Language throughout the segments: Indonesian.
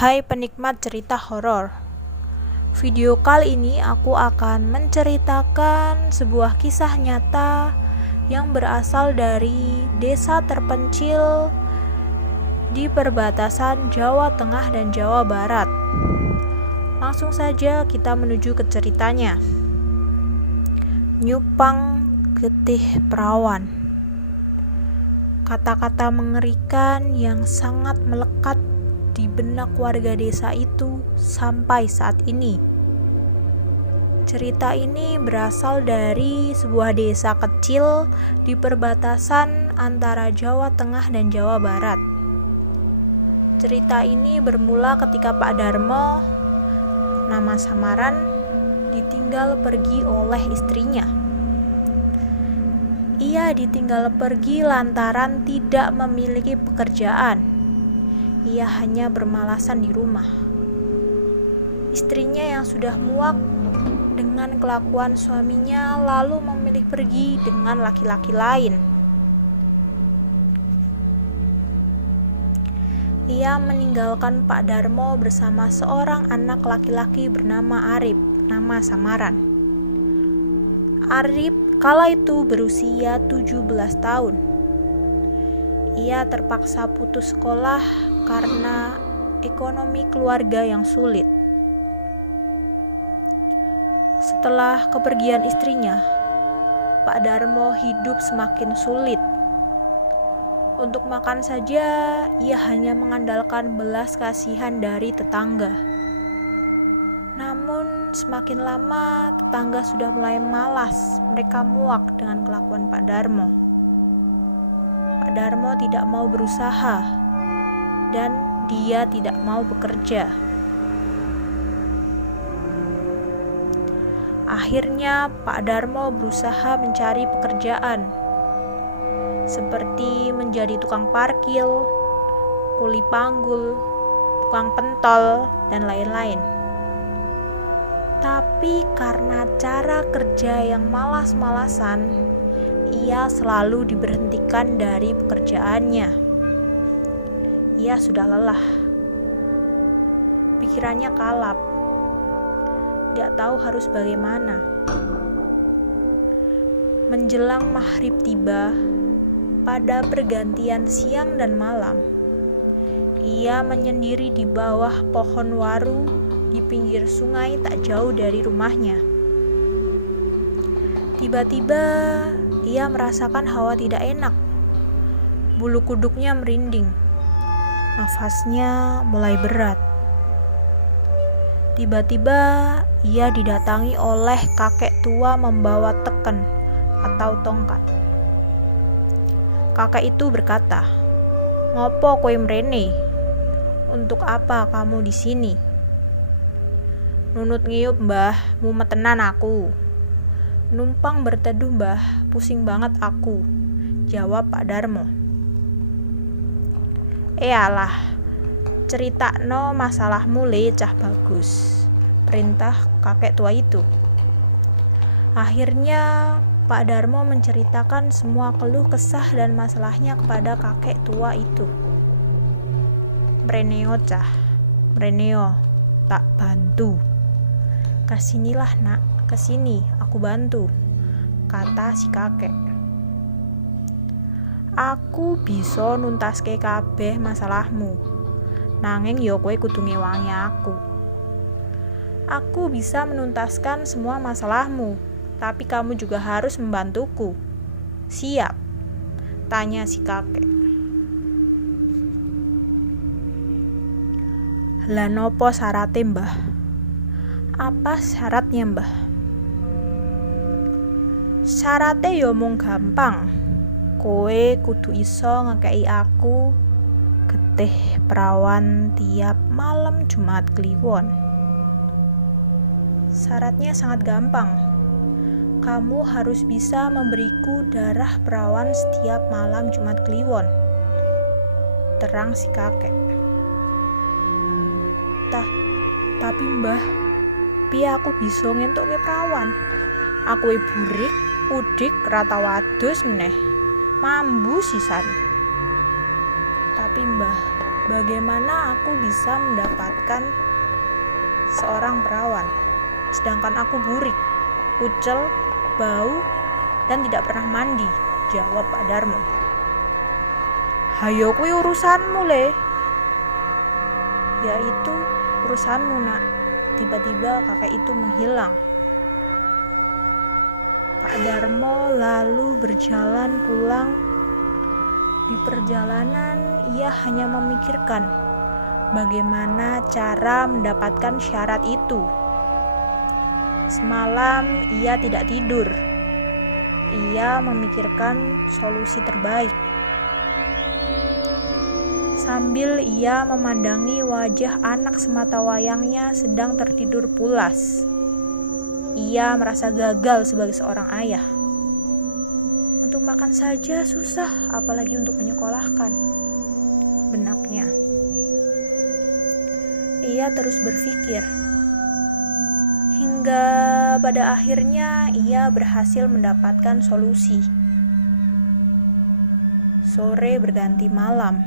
Hai penikmat cerita horor. Video kali ini aku akan menceritakan sebuah kisah nyata yang berasal dari desa terpencil di perbatasan Jawa Tengah dan Jawa Barat. Langsung saja kita menuju ke ceritanya. Nyupang Getih Perawan. Kata-kata mengerikan yang sangat melekat di benak warga desa itu sampai saat ini. Cerita ini berasal dari sebuah desa kecil di perbatasan antara Jawa Tengah dan Jawa Barat. Cerita ini bermula ketika Pak Darmo, nama samaran, ditinggal pergi oleh istrinya. Ia ditinggal pergi lantaran tidak memiliki pekerjaan. Ia hanya bermalasan di rumah. Istrinya yang sudah muak dengan kelakuan suaminya lalu memilih pergi dengan laki-laki lain. Ia meninggalkan Pak Darmo bersama seorang anak laki-laki bernama Arif, nama samaran. Arif kala itu berusia 17 tahun. Ia terpaksa putus sekolah karena ekonomi keluarga yang sulit. Setelah kepergian istrinya, Pak Darmo hidup semakin sulit. Untuk makan saja, ia hanya mengandalkan belas kasihan dari tetangga. Namun, semakin lama tetangga sudah mulai malas. Mereka muak dengan kelakuan Pak Darmo. Pak Darmo tidak mau berusaha dan dia tidak mau bekerja. Akhirnya Pak Darmo berusaha mencari pekerjaan seperti menjadi tukang parkir, kuli panggul, tukang pentol, dan lain-lain. Tapi karena cara kerja yang malas-malasan, ia selalu diberhentikan dari pekerjaannya. Ia sudah lelah. Pikirannya kalap. Tidak tahu harus bagaimana. Menjelang maghrib tiba, pada pergantian siang dan malam, ia menyendiri di bawah pohon waru di pinggir sungai tak jauh dari rumahnya. Tiba-tiba, ia merasakan hawa tidak enak. Bulu kuduknya merinding. Nafasnya mulai berat. Tiba-tiba, ia didatangi oleh kakek tua membawa teken atau tongkat. Kakek itu berkata, "Ngopo kowe mrene? Untuk apa kamu di sini?" "Nunut ngiyup, Mbah, mumet tenan aku." "Numpang berteduh, Mbah, pusing banget aku," jawab Pak Darmo. "Alah, critakno masalahmu le cah bagus," perintah kakek tua itu. Akhirnya Pak Darmo menceritakan semua keluh kesah dan masalahnya kepada kakek tua itu. "Mreneo cah, mreneo, tak bantu." "Kesinilah nak, kesini, aku bantu," kata si kakek. "Aku bisa nuntaske kabeh masalahmu, nanging yo kowe kudu ngewangi aku." "Aku bisa menuntaskan semua masalahmu, tapi kamu juga harus membantuku." "Siap?" tanya si kakek. "Lah nopo syarate, Mbah?" "Apa syaratnya, Mbah?" "Syarate yo mung gampang. Kowe kudu iso ngekei aku getih perawan tiap malam Jumat Kliwon." "Syaratnya sangat gampang. Kamu harus bisa memberiku darah perawan setiap malam Jumat Kliwon," terang si kakek. Tapi Mbah, piye aku bisa ngentukke perawan? Aku burik, udik, rata wadus meneh, mambu sisan." "Tapi Mbah, Bagaimana aku bisa mendapatkan seorang perawan, sedangkan aku burik, kucel, bau, dan tidak pernah mandi, jawab Pak Darmo. Hayo kuwi urusanmu le. Ya itu urusanmu nak. Tiba-tiba kakek itu menghilang. Pak Darmo lalu berjalan pulang. Di perjalanan ia hanya memikirkan bagaimana cara mendapatkan syarat itu. Semalam ia tidak tidur. Ia memikirkan solusi terbaik. Sambil ia memandangi wajah anak sematawayangnya sedang tertidur pulas. Ia merasa gagal sebagai seorang ayah. Untuk makan saja susah, apalagi untuk menyekolahkan, benaknya. Ia terus berpikir, hingga pada akhirnya ia berhasil mendapatkan solusi. Sore berganti malam.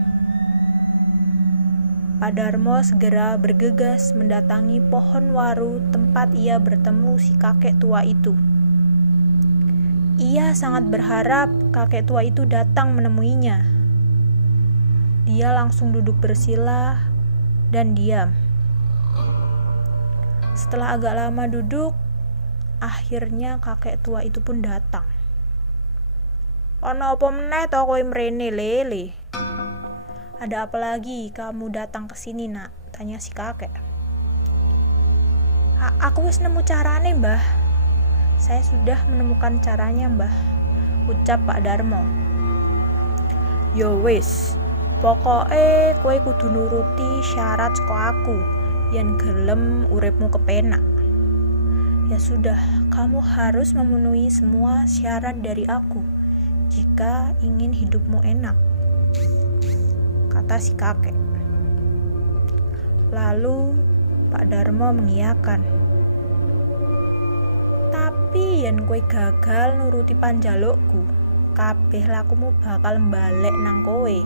Pak Darmo segera bergegas mendatangi pohon waru tempat ia bertemu si kakek tua itu. Ia sangat berharap kakek tua itu datang menemuinya. Dia langsung duduk bersila dan diam. Setelah agak lama duduk, akhirnya kakek tua itu pun datang. Ono apa meneh to kowe mrene lele? Ada apa lagi kamu datang ke sini nak? Tanya si kakek. Aku wis nemu carane mbah. Saya sudah menemukan caranya mbah, ucap Pak Darmo. Yo wis, pokoke kowe kudu nuruti syarat saka aku yen gelem uripmu kepenak. Ya sudah, kamu harus memenuhi semua syarat dari aku jika ingin hidupmu enak, kata si kakek. Lalu Pak Darmo mengiyakan. Tapi yen kowe gagal nuruti panjalukku, kabeh lakumu bakal balik nang kowe.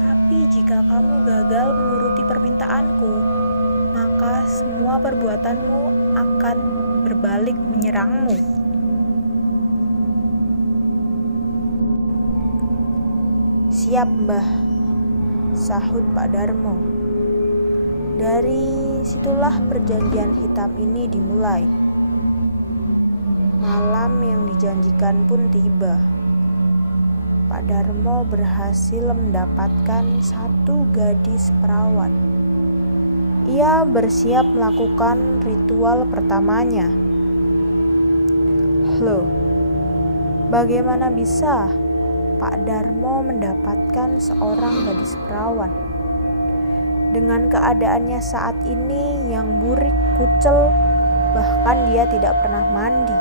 Tapi jika kamu gagal menuruti permintaanku, maka semua perbuatanmu akan berbalik menyerangmu. Siap mbah, sahut Pak Darmo. Dari situlah perjanjian hitam ini dimulai. Malam yang dijanjikan pun tiba. Pak Darmo berhasil mendapatkan satu gadis perawan. Ia bersiap melakukan ritual pertamanya. Loh, bagaimana bisa Pak Darmo mendapatkan seorang gadis perawan? Dengan keadaannya saat ini yang burik, kucel, bahkan dia tidak pernah mandi.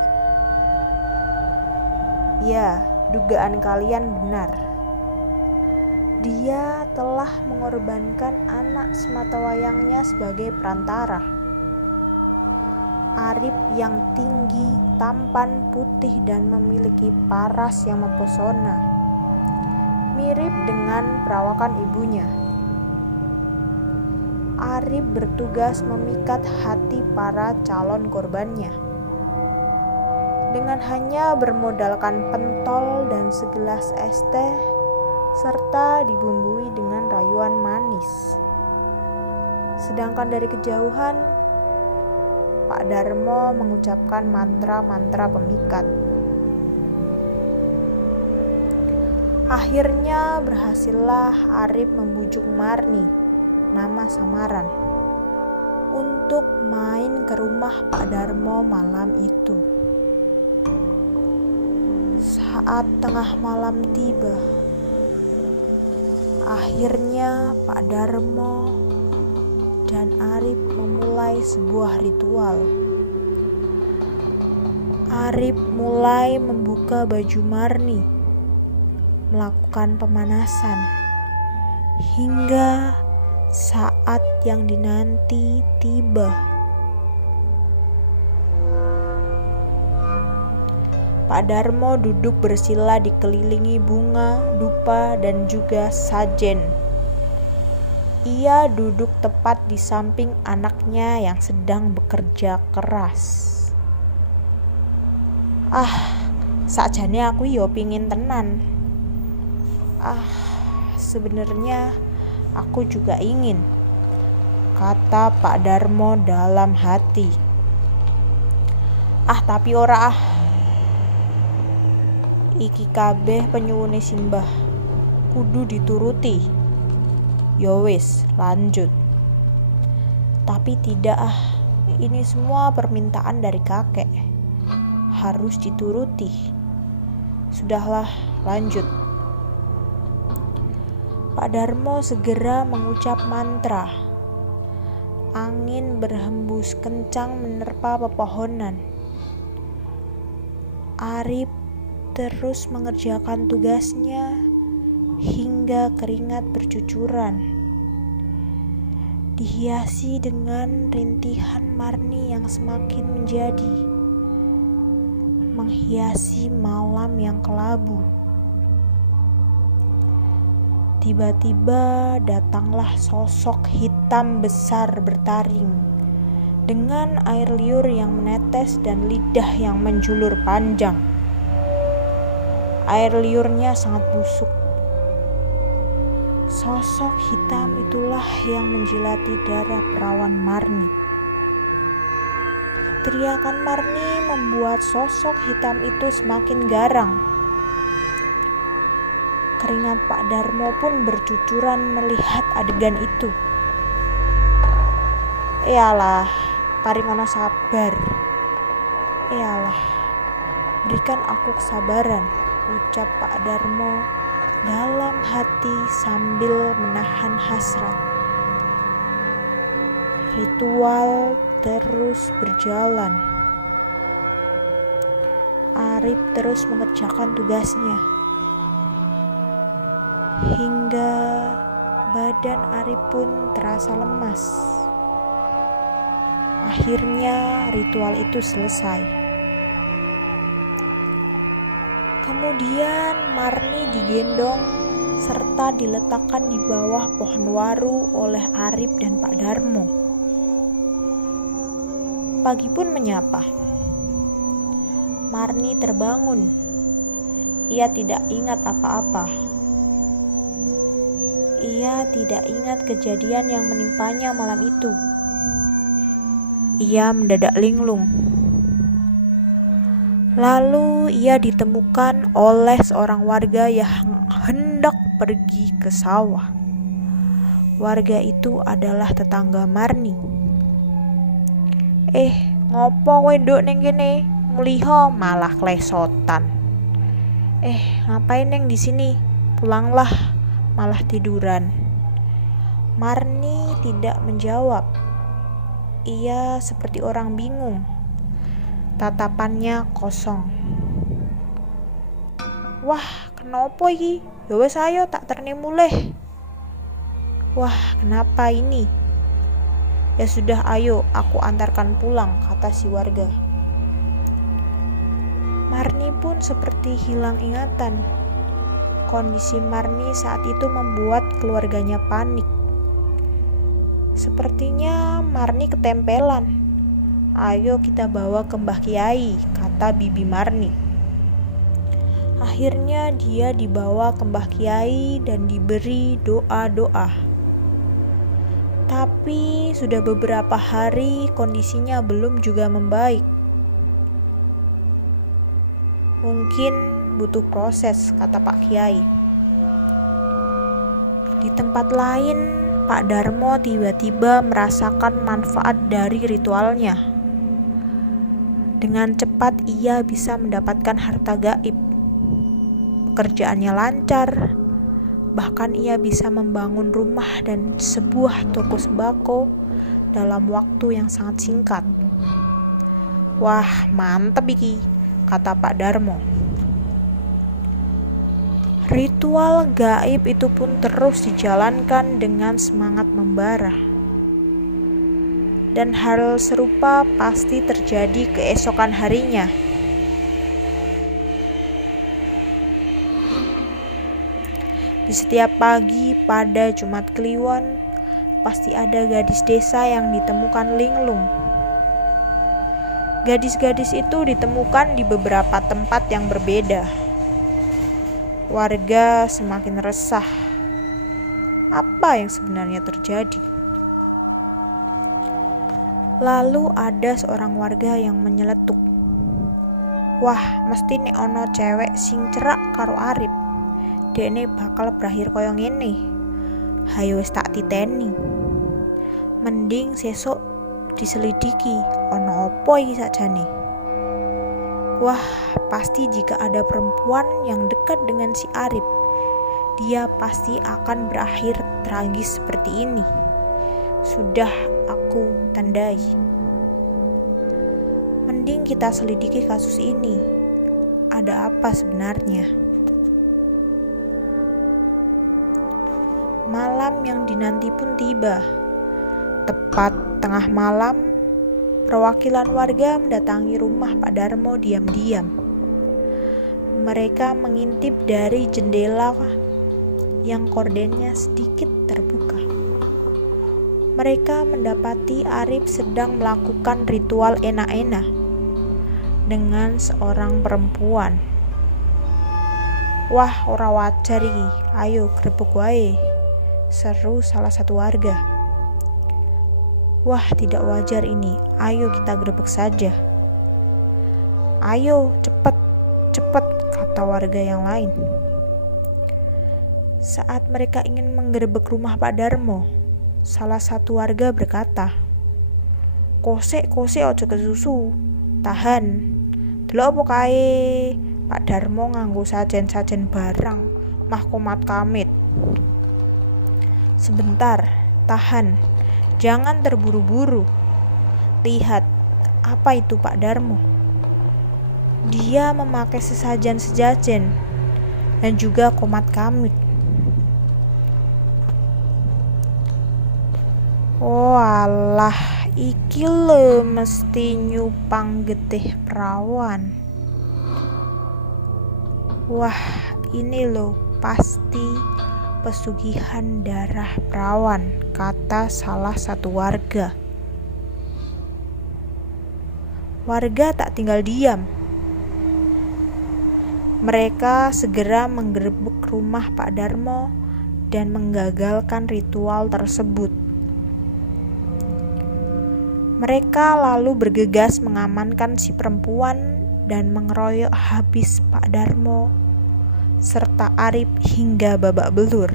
Ya, dugaan kalian benar. Dia telah mengorbankan anak sematawayangnya sebagai perantara. Arif yang tinggi, tampan, putih, dan memiliki paras yang mempesona, mirip dengan perawakan ibunya. Arif bertugas memikat hati para calon korbannya. Dengan hanya bermodalkan pentol dan segelas es teh, serta dibumbui dengan rayuan manis. Sedangkan dari kejauhan, Pak Darmo mengucapkan mantra-mantra pemikat. Akhirnya berhasillah Arif membujuk Marni, nama samaran, untuk main ke rumah Pak Darmo malam itu. Saat tengah malam tiba, akhirnya Pak Darmo dan Arif memulai sebuah ritual. Arif mulai membuka baju Marni, melakukan pemanasan, hingga saat yang dinanti tiba. Pak Darmo duduk bersila dikelilingi bunga, dupa, dan juga sajen. Ia duduk tepat di samping anaknya yang sedang bekerja keras. Sakjane aku yo pingin tenan. Sebenarnya aku juga ingin, kata Pak Darmo dalam hati. Tapi ora iki kabeh penyuwune Simbah, kudu dituruti. Yo wis, lanjut. Tapi tidak ini semua permintaan dari kakek, harus dituruti. Sudahlah, lanjut. Pak Darmo segera mengucap mantra. Angin berhembus kencang menerpa pepohonan. Arip terus mengerjakan tugasnya hingga keringat bercucuran, dihiasi dengan rintihan Marni yang semakin menjadi, menghiasi malam yang kelabu. Tiba-tiba datanglah sosok hitam besar bertaring, dengan air liur yang menetes dan lidah yang menjulur panjang. Air liurnya sangat busuk. Sosok hitam itulah yang menjilati darah perawan Marni. Teriakan Marni membuat sosok hitam itu semakin garang. Keringat Pak Darmo pun bercucuran melihat adegan itu. Iyalah, paringono sabar. Iyalah, berikan aku kesabaran, ucap Pak Darmo dalam hati sambil menahan hasrat. Ritual terus berjalan. Arip terus mengerjakan tugasnya hingga badan Arip pun terasa lemas. Akhirnya ritual itu selesai. Kemudian Marni digendong serta diletakkan di bawah pohon waru oleh Arip dan Pak Darmo. Pagi pun menyapa. Marni terbangun. Ia tidak ingat apa-apa. Ia tidak ingat kejadian yang menimpanya malam itu. Ia mendadak linglung. Lalu ia ditemukan oleh seorang warga yang hendak pergi ke sawah. Warga itu adalah tetangga Marni. Ngopo kowe nduk ning kene? Muliho malah klesotan. Ngapain neng di sini? Pulanglah, malah tiduran. Marni tidak menjawab. Ia seperti orang bingung. Tatapannya kosong. Wah, kenapa iki? Ya wis ayo tak terni mulih. Wah, kenapa ini? Ya sudah, ayo aku antarkan pulang, kata si warga. Marni pun seperti hilang ingatan. Kondisi Marni saat itu membuat keluarganya panik. Sepertinya Marni ketempelan. Ayo kita bawa ke Mbah Kiai, kata bibi Marni. Akhirnya dia dibawa ke Mbah Kiai dan diberi doa-doa. Tapi sudah beberapa hari kondisinya belum juga membaik. Mungkin butuh proses, kata Pak Kiai. Di tempat lain, Pak Darmo tiba-tiba merasakan manfaat dari ritualnya. Dengan cepat ia bisa mendapatkan harta gaib. Pekerjaannya lancar, bahkan ia bisa membangun rumah dan sebuah toko sembako dalam waktu yang sangat singkat. Wah, mantep iki, kata Pak Darmo. Ritual gaib itu pun terus dijalankan dengan semangat membara. Dan hal serupa pasti terjadi keesokan harinya. Di setiap pagi pada Jumat Kliwon, pasti ada gadis desa yang ditemukan linglung. Gadis-gadis itu ditemukan di beberapa tempat yang berbeda. Warga semakin resah. Apa yang sebenarnya terjadi? Lalu ada seorang warga yang menyeletuk. Wah, mesti nek ono cewek sing cerak karo Arip. Dekne bakal berakhir koyo ngene. Hayo wis tak titeni. Mending sesuk diselidiki ono opo iki sakjane. Wah, pasti jika ada perempuan yang dekat dengan si Arip, dia pasti akan berakhir tragis seperti ini. Sudah aku tandai. Mending kita selidiki kasus ini. Ada apa sebenarnya? Malam yang dinanti pun tiba. Tepat tengah malam, perwakilan warga mendatangi rumah Pak Darmo diam-diam. Mereka mengintip dari jendela yang kordennya sedikit terbuka. Mereka mendapati Arip sedang melakukan ritual enak-enak dengan seorang perempuan. Wah, ora wajar iki. Ayo grebek wae, seru salah satu warga. Wah, tidak wajar ini. Ayo kita grebek saja. Ayo, cepat, kata warga yang lain. Saat mereka ingin menggerebek rumah Pak Darmo, salah satu warga berkata, Kosek ojo kesusu. Tahan. Delok apa kae? Pak Darmo nganggo sajen-sajen barang, mah komat kamit. Sebentar, tahan. Jangan terburu-buru. Lihat, apa itu Pak Darmo? Dia memakai sesajen-sesajen dan juga komat kamit. Oh alah, iki lho mesti nyupang getih perawan. Wah, ini lho pasti pesugihan darah perawan, kata salah satu warga. Warga tak tinggal diam. Mereka segera menggerebek rumah Pak Darmo dan menggagalkan ritual tersebut. Mereka lalu bergegas mengamankan si perempuan dan mengeroyok habis Pak Darmo serta Arip hingga babak belur.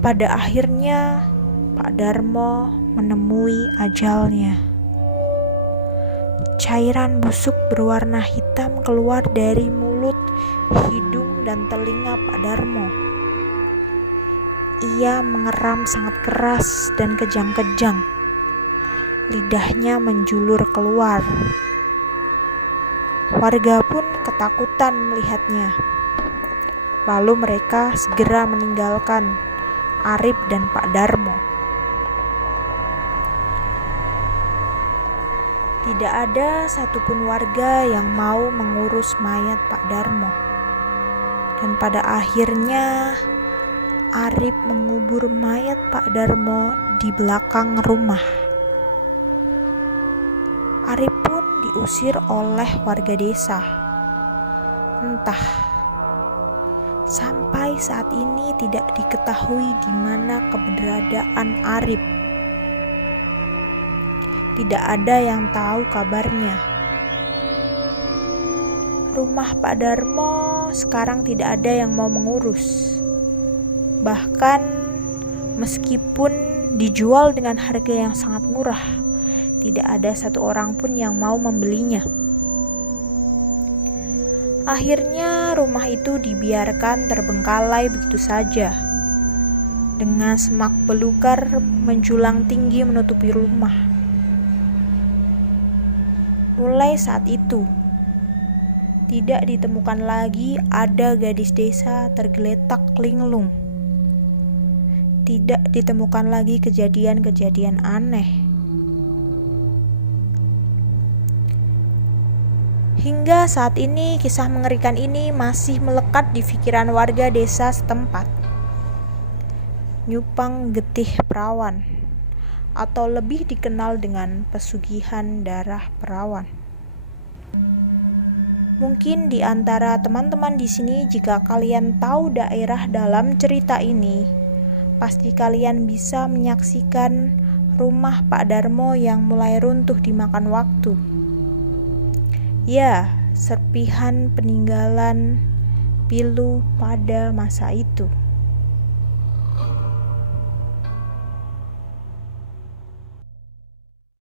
Pada akhirnya Pak Darmo menemui ajalnya. Cairan busuk berwarna hitam keluar dari mulut, hidung, dan telinga Pak Darmo. Ia mengeram sangat keras dan kejang-kejang. Lidahnya menjulur keluar. Warga pun ketakutan melihatnya. Lalu mereka segera meninggalkan Arip dan Pak Darmo. Tidak ada satupun warga yang mau mengurus mayat Pak Darmo. Dan pada akhirnya Arip mengubur mayat Pak Darmo di belakang rumah. Arip pun diusir oleh warga desa. Entah, sampai saat ini tidak diketahui di mana keberadaan Arip. Tidak ada yang tahu kabarnya. Rumah Pak Darmo sekarang tidak ada yang mau mengurus. Bahkan meskipun dijual dengan harga yang sangat murah, tidak ada satu orang pun yang mau membelinya. Akhirnya rumah itu dibiarkan terbengkalai begitu saja, dengan semak belukar menjulang tinggi menutupi rumah. Mulai saat itu, tidak ditemukan lagi ada gadis desa tergeletak linglung. Tidak ditemukan lagi kejadian-kejadian aneh. Hingga saat ini, kisah mengerikan ini masih melekat di pikiran warga desa setempat. Nyupang Getih Perawan, atau lebih dikenal dengan Pesugihan Darah Perawan. Mungkin di antara teman-teman di sini, jika kalian tahu daerah dalam cerita ini, pasti kalian bisa menyaksikan rumah Pak Darmo yang mulai runtuh dimakan waktu. Ya, serpihan peninggalan Pilu pada masa itu.